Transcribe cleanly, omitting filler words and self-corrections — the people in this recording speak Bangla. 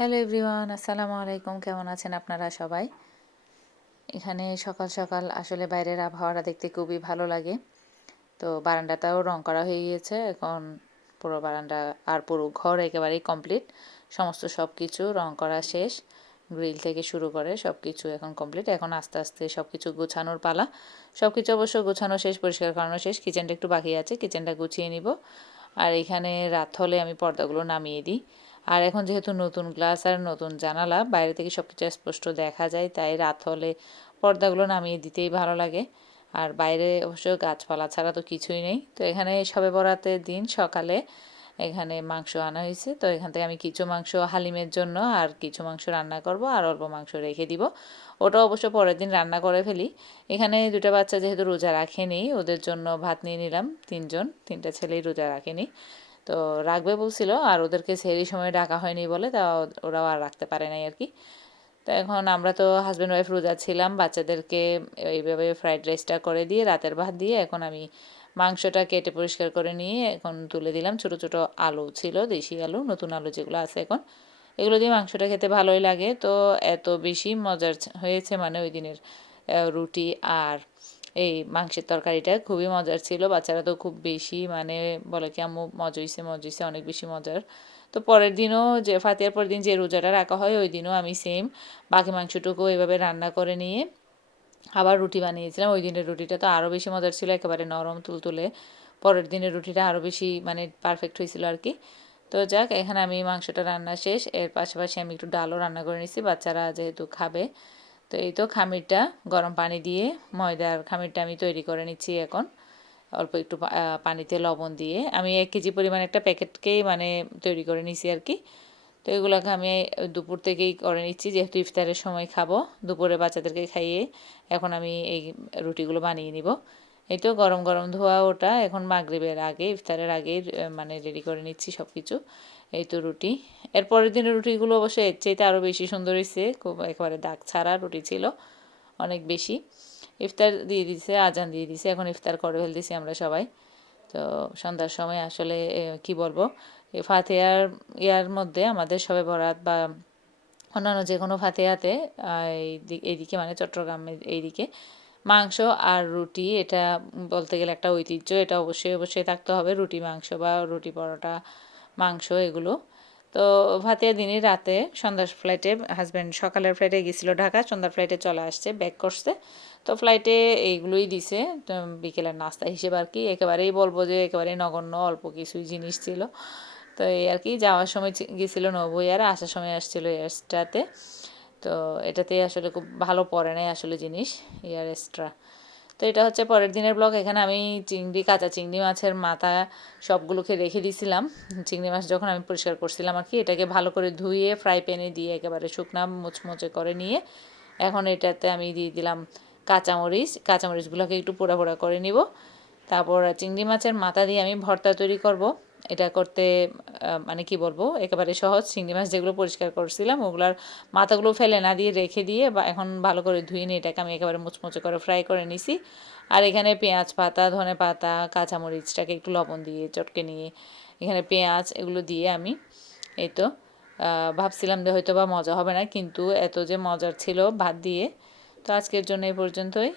হ্যালো এভরিওয়ান, আসসালামু আলাইকুম। কেমন আছেন আপনারা সবাই? এখানে সকাল সকাল আসলে বাইরের আবহাওয়াটা দেখতে খুবই ভালো লাগে। তো বারান্দাটাও রং করা হয়ে গিয়েছে এখন। পুরো বারান্দা আর পুরো ঘর একেবারেই কমপ্লিট। সমস্ত সব কিছু রং করা শেষ। গ্রিল থেকে শুরু করে সব কিছু এখন কমপ্লিট। এখন আস্তে আস্তে সব কিছু গোছানোর পালা। সব কিছু অবশ্য গোছানো শেষ, পরিষ্কার করানো শেষ। কিচেনটা একটু বাকি আছে, কিচেনটা গুছিয়ে নিব। আর এখানে রাত হলে আমি পর্দাগুলো নামিয়ে দিই। আর এখন যেহেতু নতুন গ্লাস আর নতুন জানালা, বাইরে থেকে সব কিছু স্পষ্ট দেখা যায়, তাই রাত হলে পর্দাগুলো নামিয়ে দিতেই ভালো লাগে। আর বাইরে অবশ্য গাছপালা ছাড়া তো কিছুই নেই। তো এখানে শবে বরাতের দিন সকালে এখানে মাংস আনা হয়েছে। তো এখান থেকে আমি কিছু মাংস হালিমের জন্য আর কিছু মাংস রান্না করব, আর অল্প মাংস রেখে দিব। ওটা অবশ্য পরের দিন রান্না করে ফেলি। এখানে দুটো বাচ্চা যেহেতু রোজা রাখেনি, ওদের জন্য ভাত নিয়ে নিলাম। তিনটা ছেলেই রোজা রাখেনি। তো রাখবে বলছিল, আর ওদেরকে সেহরির সময় ডাকা হয়নি বলে তা ওরাও আর রাখতে পারে নাই আর কি। তো এখন আমরা তো হাজব্যান্ড ওয়াইফ রোজা ছিলাম, বাচ্চাদেরকে এইভাবে ফ্রাইড রাইসটা করে দিয়ে রাতের ভাত দিয়ে এখন আমি মাংসটা কেটে পরিষ্কার করে নিয়ে এখন তুলে দিলাম। ছোট ছোট আলু ছিল, দেশি আলু, নতুন আলু যেগুলো আছে এখন, এগুলো দিয়ে মাংসটা খেতে ভালোই লাগে। তো এত বেশি মজার হয়েছে, মানে ওই দিনের রুটি আর এই মাংসের তরকারিটা খুবই মজার ছিল। বাচ্চারা তো খুব বেশি মানে বলে কি আম্মু মজা হয়েছে, অনেক বেশি মজার। তো পরের দিনও যে ফাতিহার পরের দিন যে রোজাটা রাখা হয়, ওই দিনও আমি সেম বাকি মাংসটুকু এভাবে রান্না করে নিয়ে আবার রুটি বানিয়েছিলাম। ওই দিনের রুটিটা তো আরও বেশি মজার ছিল, একেবারে নরম তুলতুলে। পরের দিনের রুটিটা আরও বেশি মানে পারফেক্ট হয়েছিল আর কি। তো যাক, এখানে আমি মাংসটা রান্না শেষ, এর পাশাপাশি আমি একটু ডালও রান্না করে নিচ্ছি, বাচ্চারা যেহেতু খাবে। তো এই তো খামিরটা গরম পানি দিয়ে ময়দার খামিরটা আমি তৈরি করে নিচ্ছি এখন। অল্প একটু পানিতে লবণ দিয়ে আমি 1 কেজি পরিমাণ একটা প্যাকেটকেই মানে তৈরি করে নিছি আর কি। তো এগুলোকে আমি দুপুর থেকেই করে নিচ্ছি, যেহেতু ইফতারের সময় খাবো। দুপুরে বাচ্চাদেরকে খাইয়ে এখন আমি এই রুটিগুলো বানিয়ে নিব। এই তো গরম গরম ধোয়া ওটা এখন মাগরিবের আগে, ইফতারের আগেই মানে রেডি করে নিচ্ছি সব কিছু। এই তো রুটি। এর পরের দিনের রুটিগুলো অবশ্য এর চাইতে আরও বেশি সুন্দর হয়েছে, খুব একেবারে দাগ ছাড়া রুটি ছিল, অনেক বেশি। ইফতার দিয়ে দিছে, আজান দিয়ে দিছে, এখন ইফতার করে ফেলতেছি আমরা সবাই। তো সন্ধ্যার সময় আসলে কি বলবো, ফাতিহার ইয়ার মধ্যে আমাদের শবে বরাত বা অন্যান্য যে কোনো ফাতিহাতে এইদিকে মানে চট্টগ্রামের এইদিকে মাংস আর রুটি, এটা বলতে গেলে একটা ঐতিহ্য। এটা অবশ্যই অবশ্যই থাকতে হবে, রুটি মাংস বা রুটি পরোটা মাংস এগুলো। তো ফাতিহার দিনই রাতে সন্ধ্যার ফ্লাইটে, হাজব্যান্ড সকালের ফ্লাইটে গেছিলো ঢাকা, সন্ধ্যার ফ্লাইটে চলে আসছে, ব্যাক করছে। তো ফ্লাইটে এইগুলোই দিছে বিকেলের নাস্তা হিসেবে আর কি। একেবারেই বলবো যে একেবারেই নগণ্য অল্প কিছুই জিনিস ছিল। তো এই আর কি, যাওয়ার সময় গেছিলো নবো এয়ার, আসার সময় আসছিলো এয়ারস্ট্রাতে। তো এটাতেই আসলে খুব ভালো পড়ে নাই আসলে জিনিস, এয়ার এক্সট্রা। তো এটা হচ্ছে পরের দিনের ব্লগ। এখানে আমি কাঁচা চিংড়ি মাছের মাথা সবগুলোকে রেখে দিয়েছিলাম। চিংড়ি মাছ যখন আমি পরিষ্কার করছিলাম আর কি, এটাকে ভালো করে ধুয়ে ফ্রাই প্যানে দিয়ে একেবারে শুকনা মুচমুচে করে নিয়ে এখন এটাতে আমি দিয়ে দিলাম কাঁচামরিচগুলোকে একটু পোড়া পোড়া করে নিব। তারপর চিংড়ি মাছের মাথা দিয়ে আমি ভর্তা তৈরি করব। এটা করতে মানে কি বলবো, একেবারে সহজ। চিংড়ি মাছ যেগুলো পরিষ্কার করছিলাম ওগুলার মাথাগুলো ফেলে না দিয়ে রেখে দিয়ে বা এখন ভালো করে ধুয়ে নিয়ে এটাকে আমি একেবারে মুচমুচে করে ফ্রাই করে নিছি। আর এখানে পেঁয়াজ পাতা, ধনে পাতা, কাঁচামরিচটাকে একটু লবণ দিয়ে চটকে নিয়ে এখানে পেঁয়াজ এগুলো দিয়ে আমি এই তো ভাবছিলাম যে হয়তো বা মজা হবে না, কিন্তু এত যে মজার ছিল ভাত দিয়ে। তো আজকের জন্য এই পর্যন্তই।